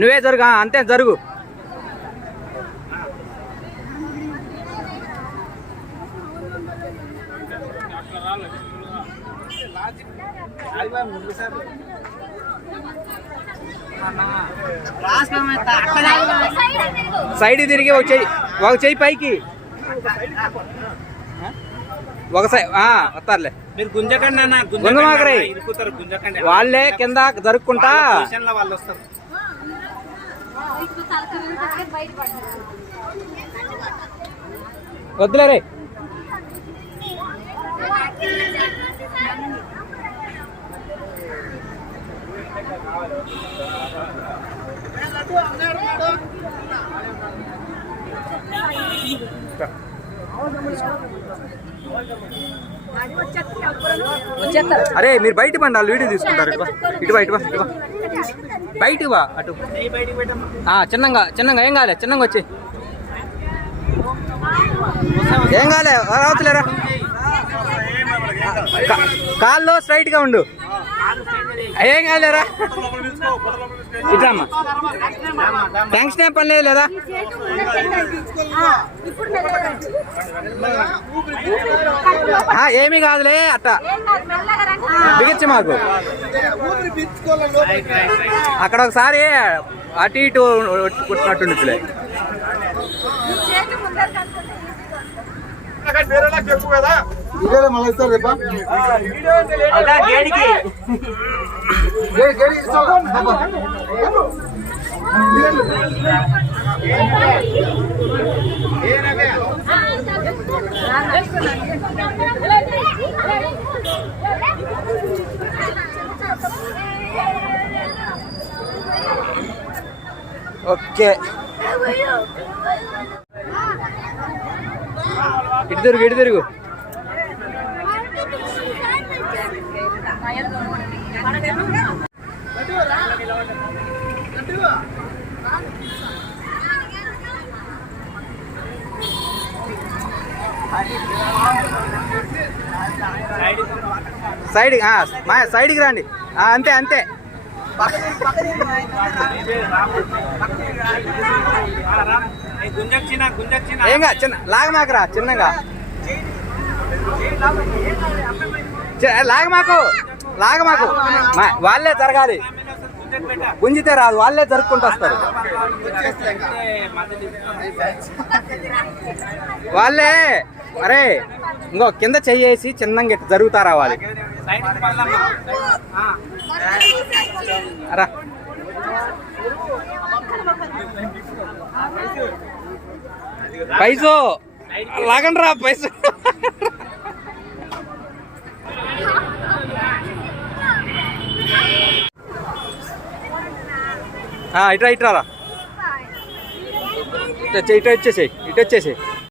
నువ్వే జరుగు, అంతే జరుగు. సైడ్ తిరిగి ఒక చెయ్యి పైకి, ఒక సైడ్ వస్తారులే. మీరు గుంజకండి అన్న, గుంజమాకరే వాళ్ళే కింద జరుపుకుంటా వాళ్ళు వస్తారు. వద్దులే రే. అరే మీరు బయట పండి, వాళ్ళు వీడియో తీసుకుంటారు. ఇటువా ఇటువా ఇటువా, బయటికి వా. అటు చిన్నంగా చిన్నంగా, ఏం కాలే, చిన్నంగా వచ్చి ఏం కాలే, రావట్లేరా. కాల్లో స్ట్రైట్ గా ఉండు, ఏం కాలేరా. ఇట్రామ్మా, థ్యాంక్స్ ఏం పని లేదు లేదా. ఏమీ కాదులే, అట్ట బిగించు మాకు. అక్కడ ఒకసారి అటు ఇటు కుట్టినట్టుండిలే. ఇదే మళ్ళీ ఇస్తారు రేపా ఓకే. ఇటు తిరుగు, ఇటు తిరుగు. సైడ్ సైడ్కి రండి, అంతే అంతే. ఏంగా చిన్న లాగమాకరా, చిన్నగా లాగమాకు, లాగమాకు. వాళ్ళే జరగాలి, గుంజితే రాదు, వాళ్ళే జరుపుకుంటూ వస్తారు. వాళ్ళే. అరే ఇంకో కింద చెయ్యేసి చిన్నంగా జరుగుతా రావాలి. రా పైసో లాగండి రా, పైసో. ఇట్రా ఇట్రా రా, ఇటు వచ్చేసేయి, ఇటు వచ్చేసేయి.